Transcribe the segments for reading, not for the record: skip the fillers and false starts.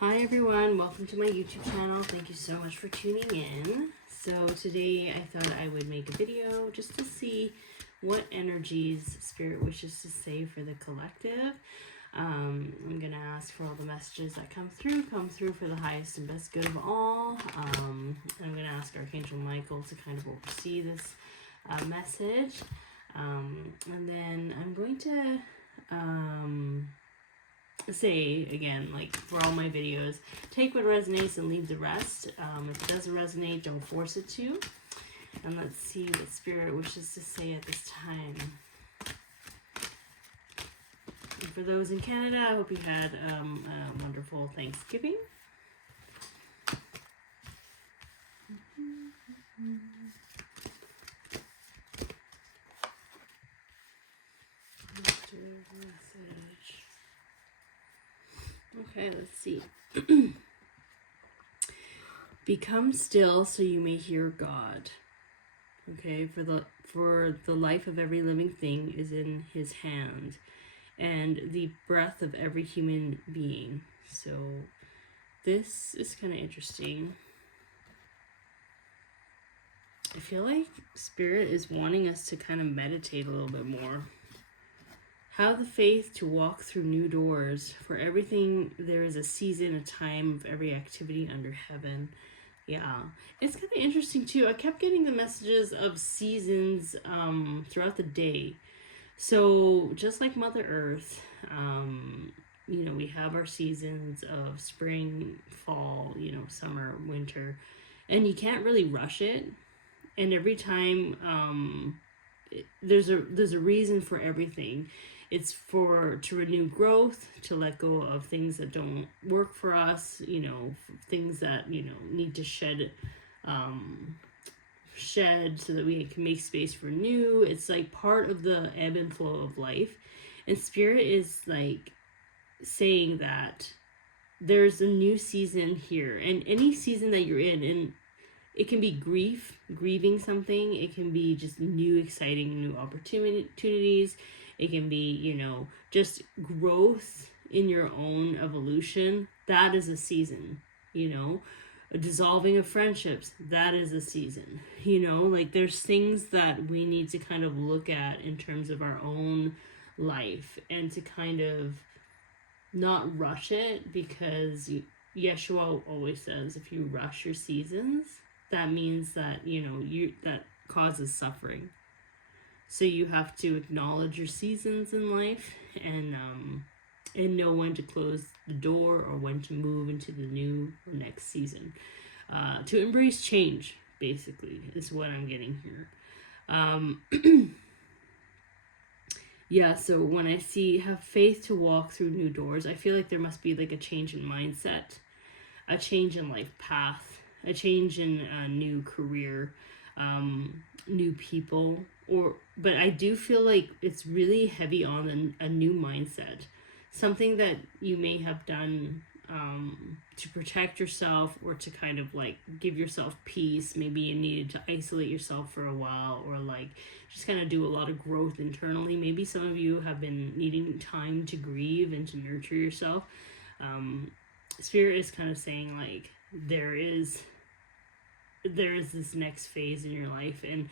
Hi everyone, welcome to my YouTube channel. Thank you so much for tuning in. So today I thought I would make a video just to see what energies Spirit wishes to say for the collective. I'm going to ask for all the messages that come through for the highest and best good of all. I'm going to ask Archangel Michael to kind of oversee this message. And then I'm going to say again, like for all my videos, take what resonates and leave the rest. If it doesn't resonate, don't force it to. And let's see what Spirit wishes to say at this time. And for those in Canada, I hope you had a wonderful Thanksgiving. Okay, let's see. Become still so you may hear God. Okay, for the life of every living thing is in his hand, and the breath of every human being. So this is kind of interesting. I feel like Spirit is wanting us to kind of meditate a little bit more. Have the faith to walk through new doors. For everything, there is a season, a time of every activity under heaven. Yeah, it's kind of interesting too. I kept getting the messages of seasons throughout the day. So just like Mother Earth, you know, we have our seasons of spring, fall, you know, summer, winter, and you can't really rush it. And every time there's a reason for everything. It's to renew growth, to let go of things that don't work for us, you know, things that, you know, need to shed so that we can make space for new. It's like part of the ebb and flow of life. And Spirit is like saying that there's a new season here, and any season that you're in, and it can be grieving something. It can be just new, exciting, new opportunities. It can be, you know, just growth in your own evolution. That is a season, you know. A dissolving of friendships, that is a season. You know, like there's things that we need to kind of look at in terms of our own life and to kind of not rush it, because Yeshua always says if you rush your seasons, that means that, you know, that causes suffering. So you have to acknowledge your seasons in life and know when to close the door or when to move into the new or next season. To embrace change, basically, is what I'm getting here. Yeah, so when I see have faith to walk through new doors, I feel like there must be like a change in mindset, a change in life path, a change in a new career, new people, but I do feel like it's really heavy on a new mindset, something that you may have done to protect yourself or to kind of like give yourself peace. Maybe you needed to isolate yourself for a while, or like just kind of do a lot of growth internally. Maybe some of you have been needing time to grieve and to nurture yourself. Spirit is kind of saying like there is this next phase in your life, and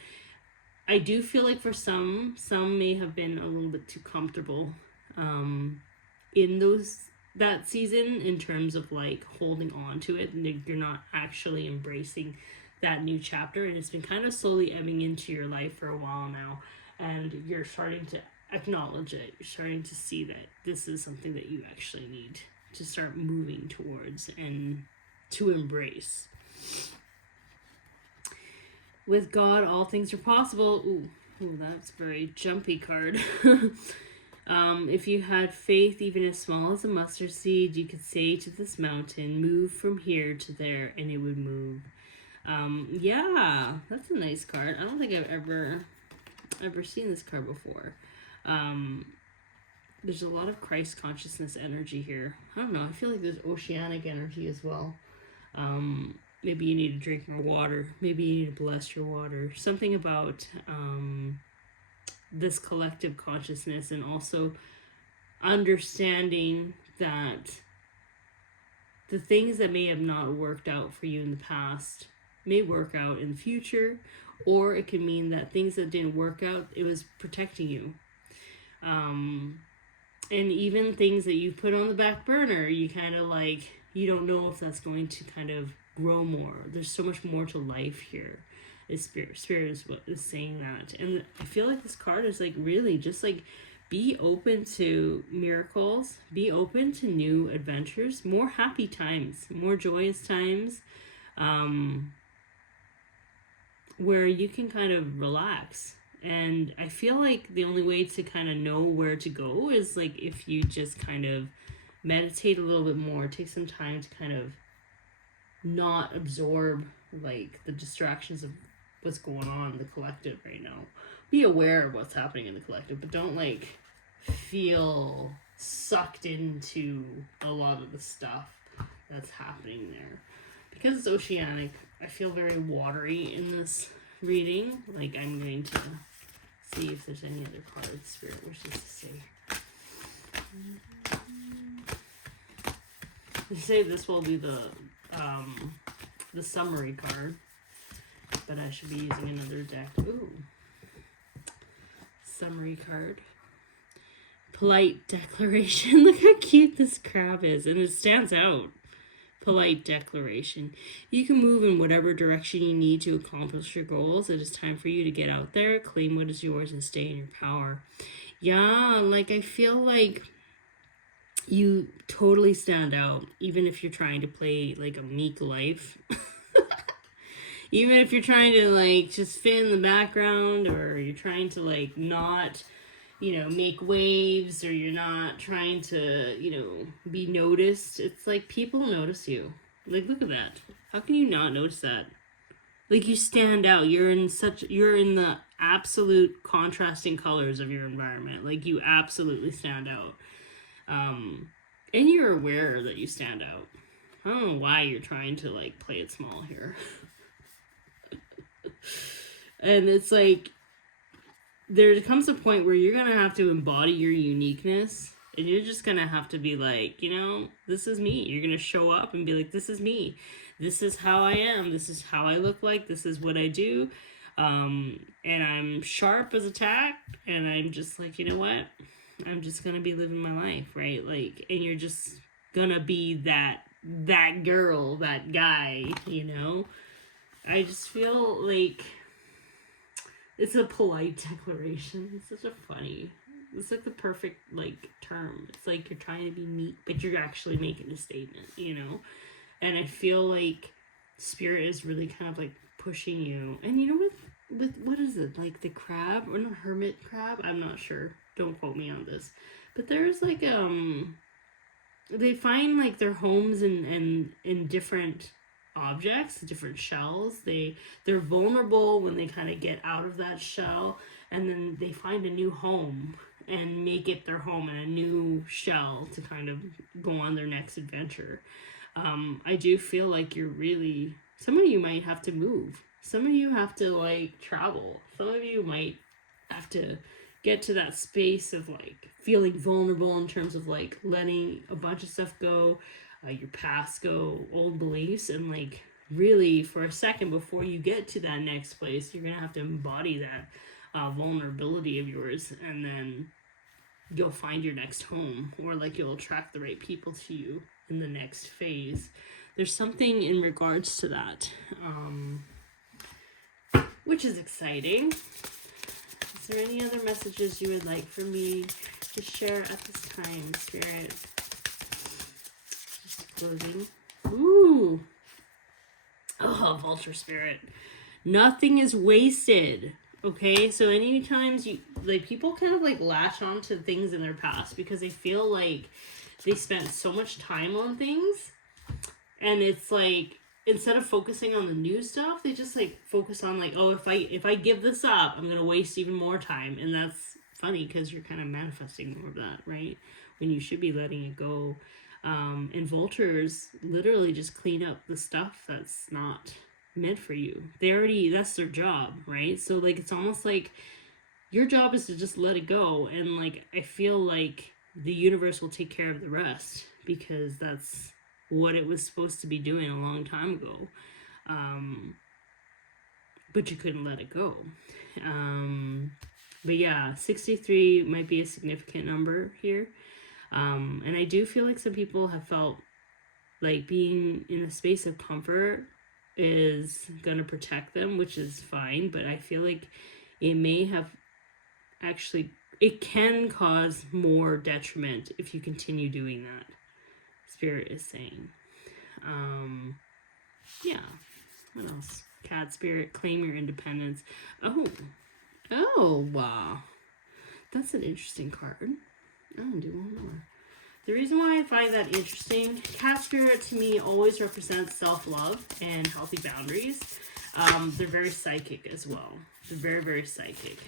I do feel like for some may have been a little bit too comfortable in that season in terms of like holding on to it, and you're not actually embracing that new chapter, and it's been kind of slowly ebbing into your life for a while now, and you're starting to acknowledge it. You're starting to see that this is something that you actually need to start moving towards and to embrace. With God, all things are possible. Ooh, that's a very jumpy card. If you had faith, even as small as a mustard seed, you could say to this mountain, move from here to there, and it would move. Yeah, that's a nice card. I don't think I've ever seen this card before. There's a lot of Christ consciousness energy here. I don't know. I feel like there's oceanic energy as well. Maybe you need to drink more water. Maybe you need to bless your water. Something about this collective consciousness, and also understanding that the things that may have not worked out for you in the past may work out in the future, or it can mean that things that didn't work out, it was protecting you. And even things that you put on the back burner, you kind of like, you don't know if that's going to kind of grow more. There's so much more to life here. Spirit is what is saying that. And I feel like this card is like really just like, be open to miracles, be open to new adventures, more happy times, more joyous times, where you can kind of relax. And I feel like the only way to kind of know where to go is like if you just kind of meditate a little bit more, take some time to kind of not absorb like the distractions of what's going on in the collective right now. Be aware of what's happening in the collective, but don't like feel sucked into a lot of the stuff that's happening there. Because it's oceanic, I feel very watery in this reading. Like, I'm going to see if there's any other cards Spirit wishes to say. They say this will be the summary card, but I should be using another deck. Ooh. Summary card. Polite declaration. Look how cute this crab is, and it stands out. Polite declaration. You can move in whatever direction you need to accomplish your goals. It is time for you to get out there, claim what is yours, and stay in your power. Yeah, like I feel like you totally stand out, even if you're trying to play like a meek life. Even if you're trying to like just fit in the background, or you're trying to like not, you know, make waves, or you're not trying to, you know, be noticed. It's like people notice you. Like, look at that. How can you not notice that? Like, you stand out. You're in the absolute contrasting colors of your environment. Like, you absolutely stand out. And you're aware that you stand out. I don't know why you're trying to like play it small here. And it's like, there comes a point where you're going to have to embody your uniqueness, and you're just going to have to be like, you know, this is me. You're going to show up and be like, this is me. This is how I am. This is how I look like. This is what I do. And I'm sharp as a tack, and I'm just like, you know what? I'm just going to be living my life, right? Like, and you're just going to be that girl, that guy, you know? I just feel like it's a polite declaration. It's such a funny, it's like the perfect like term. It's like you're trying to be meek, but you're actually making a statement, you know? And I feel like Spirit is really kind of like pushing you. And you know what is it? Like the crab, or not, hermit crab? I'm not sure. Don't quote me on this. But there's like, they find like their homes in different objects, different shells. They're vulnerable when they kind of get out of that shell, and then they find a new home and make it their home in a new shell to kind of go on their next adventure. I do feel like some of you might have to move. Some of you have to like travel. Some of you might have to get to that space of like feeling vulnerable in terms of like letting a bunch of stuff go, your past go, old beliefs, and like really for a second before you get to that next place, you're gonna have to embody that vulnerability of yours, and then you'll find your next home, or like you'll attract the right people to you in the next phase. There's something in regards to that, which is exciting. Is there any other messages you would like for me to share at this time, Spirit? Just closing. Ooh. Oh, Vulture Spirit. Nothing is wasted. Okay, so any times you, like, people kind of, like, latch on to things in their past because they feel like they spent so much time on things, and it's like, instead of focusing on the new stuff, they just like focus on like, oh, if I give this up, I'm gonna waste even more time. And that's funny because you're kind of manifesting more of that, right? When you should be letting it go. And vultures literally just clean up the stuff that's not meant for you. That's their job, right? So like, it's almost like your job is to just let it go, and like I feel like the universe will take care of the rest, because that's what it was supposed to be doing a long time ago. But you couldn't let it go. But yeah, 63 might be a significant number here. And I do feel like some people have felt like being in a space of comfort is going to protect them, which is fine. But I feel like it may have actually, it can cause more detriment if you continue doing that, Spirit is saying. Yeah. What else? Cat Spirit, claim your independence. Oh, wow. That's an interesting card. I'll do one more. The reason why I find that interesting, Cat Spirit to me always represents self-love and healthy boundaries. They're very psychic as well. They're very, very psychic.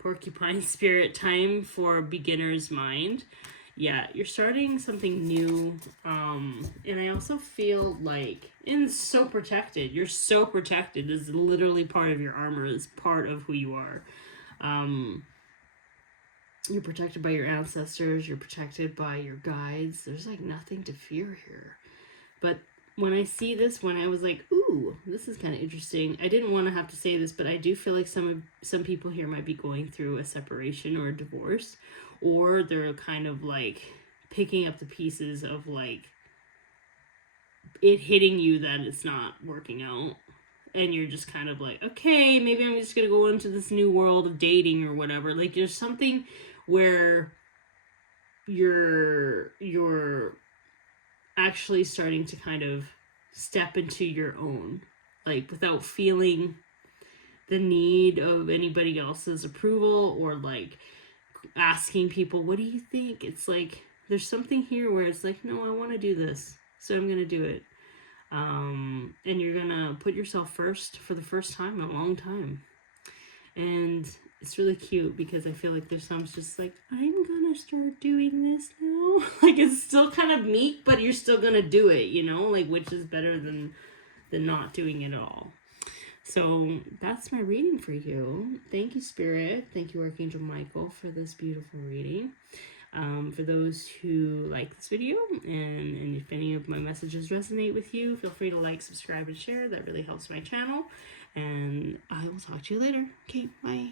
Porcupine Spirit, time for beginner's mind. Yeah, you're starting something new. And I also feel like, and so protected. You're so protected. This is literally part of your armor. It's part of who you are. You're protected by your ancestors. You're protected by your guides. There's like nothing to fear here. But when I see this one, I was like, ooh, this is kind of interesting. I didn't want to have to say this, but I do feel like some people here might be going through a separation or a divorce, or they're kind of like picking up the pieces of like it hitting you that it's not working out. And you're just kind of like, okay, maybe I'm just going to go into this new world of dating or whatever. Like there's something where you're actually starting to kind of step into your own, like without feeling the need of anybody else's approval or like asking people, what do you think? It's like there's something here where it's like, no, I want to do this, so I'm going to do it. And you're going to put yourself first for the first time in a long time. And it's really cute because I feel like there's some just like, I'm gonna start doing this now. Like it's still kind of meek, but you're still gonna do it, you know, like which is better than not doing it at all. So that's my reading for you. Thank you, Spirit. Thank you, Archangel Michael, for this beautiful reading. For those who like this video and if any of my messages resonate with you, feel free to like, subscribe, and share. That really helps my channel. And I will talk to you later. Okay, bye.